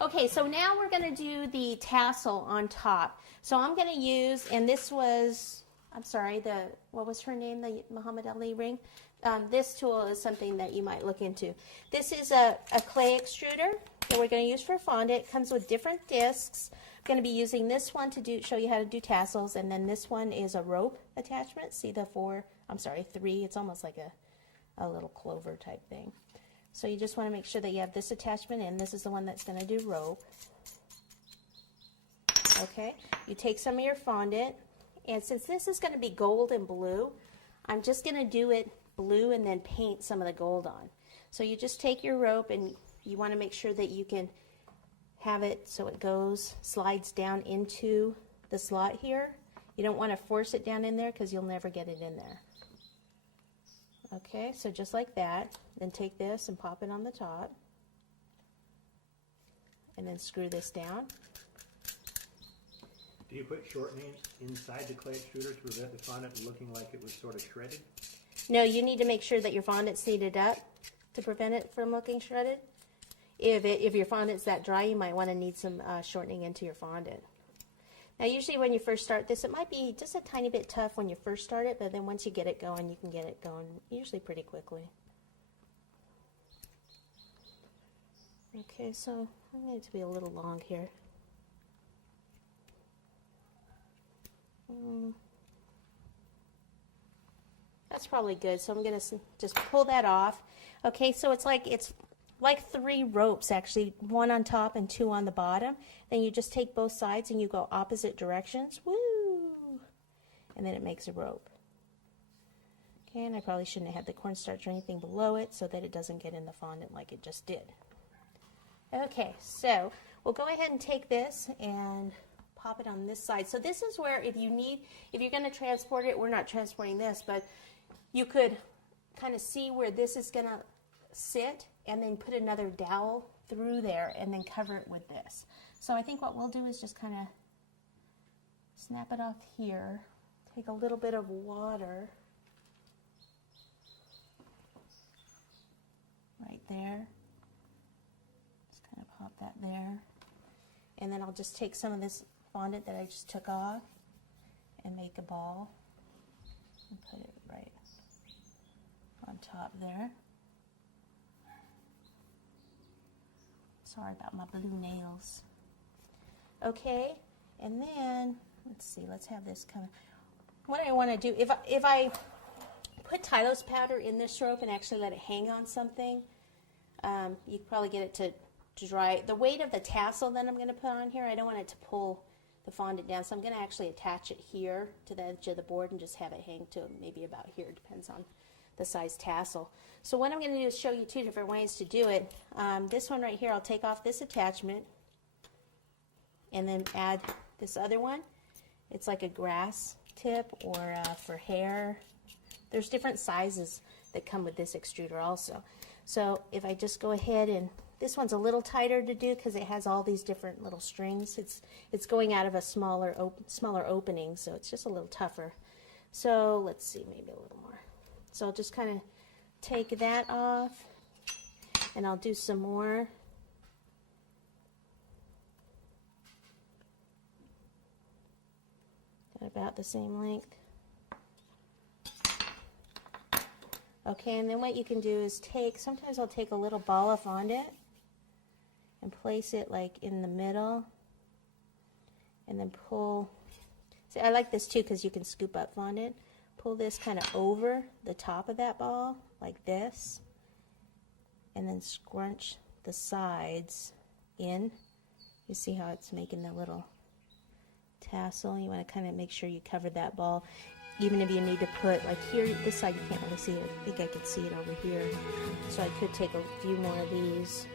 Okay, so now we're going to do the tassel on top. So I'm going to use, and this was, I'm sorry, what was her name, the Muhammad Ali ring? This tool is something that you might look into. This is a clay extruder that we're going to use for fondant. It comes with different discs. I'm going to be using this one to show you how to do tassels, and then this one is a rope attachment. See the three, it's almost like a little clover type thing. So you just want to make sure that you have this attachment in. This is the one that's going to do rope. Okay, you take some of your fondant, and since this is going to be gold and blue, I'm just going to do it blue and then paint some of the gold on. So you just take your rope, and you want to make sure that you can have it so it slides down into the slot here. You don't want to force it down in there because you'll never get it in there. Okay, so just like that. Then take this and pop it on the top. And then screw this down. Do you put shortenings inside the clay extruder to prevent the fondant looking like it was sort of shredded? No, you need to make sure that your fondant's kneaded up to prevent it from looking shredded. If your fondant's that dry, you might want to need some shortening into your fondant. Now, usually when you first start this, it might be just a tiny bit tough when you first start it, but then once you get it going, you can get it going usually pretty quickly. Okay, so I need it to be a little long here. That's probably good, so I'm going to just pull that off. Okay, so it's like 3 ropes actually, 1 on top and 2 on the bottom. Then you just take both sides and you go opposite directions. Woo! And then it makes a rope. Okay, and I probably shouldn't have had the cornstarch or anything below it so that it doesn't get in the fondant like it just did. Okay, so we'll go ahead and take this and pop it on this side. So this is where if you're going to transport it, we're not transporting this, but you could kind of see where this is going to sit and then put another dowel through there and then cover it with this. So I think what we'll do is just kind of snap it off here, take a little bit of water right there, just kind of pop that there, and then I'll just take some of this fondant that I just took off and make a ball and put it right on top there. Sorry about my blue nails. Okay, and then let's see. Let's have this kind of. What I want to do, if I put Tylos powder in this rope and actually let it hang on something, you can probably get it to dry. The weight of the tassel that I'm going to put on here, I don't want it to pull the fondant down, so I'm going to actually attach it here to the edge of the board and just have it hang to maybe about here. Depends on the size tassel. So what I'm going to do is show you 2 different ways to do it. This one right here, I'll take off this attachment and then add this other one. It's like a grass tip or for hair. There's different sizes that come with this extruder also. So if I just go ahead and, this one's a little tighter to do because it has all these different little strings. It's going out of a smaller opening, so it's just a little tougher. So let's see, maybe a little more. So I'll just kind of take that off, and I'll do some more. Got about the same length. Okay, and then what you can do is sometimes I'll take a little ball of fondant and place it like in the middle, and then pull. See, I like this too because you can scoop up fondant. Pull this kind of over the top of that ball like this, and then scrunch the sides in. You see how it's making the little tassel? You want to kind of make sure you cover that ball, even if you need to put, like here, this side you can't really see it. I think I can see it over here. So I could take a few more of these